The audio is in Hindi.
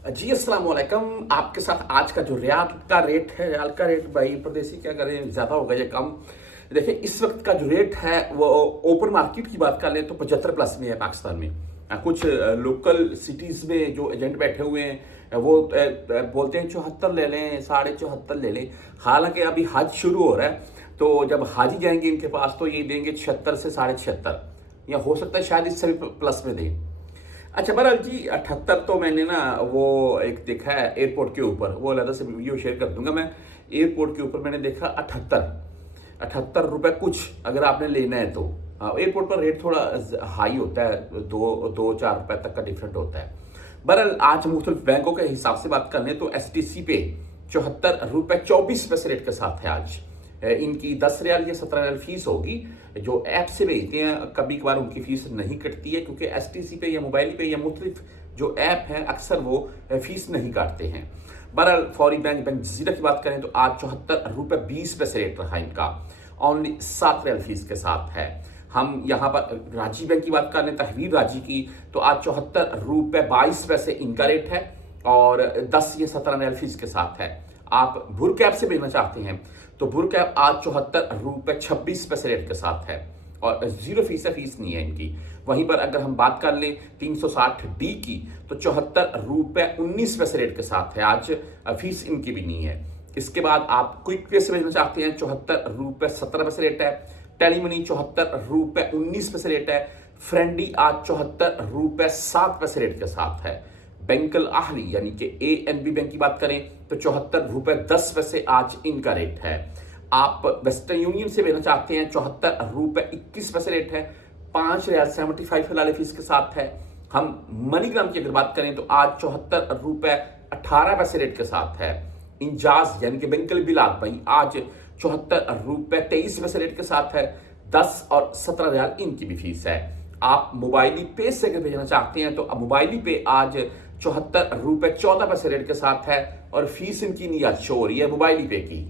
जी अस्सलाम वालेकुम। आपके साथ आज का जो रियाल का रेट भाई परदेसी क्या करें, ज़्यादा हो गया या कम। देखिए इस वक्त का जो रेट है वो ओपन मार्केट की बात कर लें तो 75 प्लस में है पाकिस्तान में। कुछ लोकल सिटीज़ में जो एजेंट बैठे हुए हैं वो बोलते हैं 74 ले लें, 74.5 ले लें। हालांकि अभी हज शुरू हो रहा है तो जब हाजी जाएंगे इनके पास तो ये देंगे 76 से 76.5, या हो सकता है शायद इससे भी प्लस में दें। अच्छा बहरहाल जी 78 तो मैंने ना वो एक देखा है एयरपोर्ट के ऊपर, वो अलग से वीडियो शेयर कर दूंगा मैं। एयरपोर्ट के ऊपर मैंने देखा 78 रुपए कुछ, अगर आपने लेना है तो। एयरपोर्ट पर रेट थोड़ा हाई होता है, 2-4 रुपए तक का डिफरेंट होता है। बहरहाल आज मुख्तलिफ बैंकों के हिसाब से बात कर लें तो STC पे 74 रुपए 24 पैसे रेट के साथ है आज। इनकी 10 रियाल या 17 रियाल फीस होगी। जो ऐप से भेजते हैं कभी कभार उनकी फीस नहीं कटती है, क्योंकि STC पे या मोबाइल पे या मुख्तलिफ जो ऐप हैं अक्सर वो फीस नहीं काटते हैं। बहरहाल फौरी बैंक जजीरा की बात करें तो आज 74 रुपए 20 पैसे रेट रहा इनका, ओनली 7 रियाल फीस के साथ है। हम यहाँ पर राजी बैंक की बात कर लें, तहवीर राजी की, तो आज 74 रुपए 22 पैसे इनका रेट है और 10 या 17 रियाल फीस के साथ है। आप भुर कैब से भेजना चाहते हैं तो भुर कैब आज 74 रुपए 26 पैसे रेट के साथ है और 0% फीस नहीं है इनकी। वहीं पर अगर हम बात कर लें 360D की तो 74 रुपए 19 पैसे रेट के साथ है आज, फीस इनकी भी नहीं है। इसके बाद आप क्विक पे से भेजना चाहते हैं 74 रुपए 17 पैसे रेट है। टेलीमनी 74 रुपए 19 पैसे रेट है। फ्रेंडी आज 74 रुपए 7 पैसे रेट के साथ है। बैंकल आहली यानी कि ANB बैंक की बात करें तो 74 रुपए 10 पैसे आज इनका रेट है। आप वेस्टर्न यूनियन से भेजना चाहते हैं 74 रुपए 21 पैसे रेट है, 5 रियाल 75 फिलहाल फीस के साथ है। हम मनीग्राम की अगर बात करें तो आज 74 रुपए 18 पैसे रेट के साथ है। इंजाज यानी कि बैंकल बिलात भाई आज 74 रुपए 23 पैसे रेट के साथ है। 10 और 17 रियाल इनकी भी फीस है। आप मोबाइली पे से अगर भेजना चाहते हैं तो मोबाइली पे आज 74 रुपए 14 पैसे रेट के साथ है और फीस इनकी नहीं आज शो हो रही है मोबाइली पे की।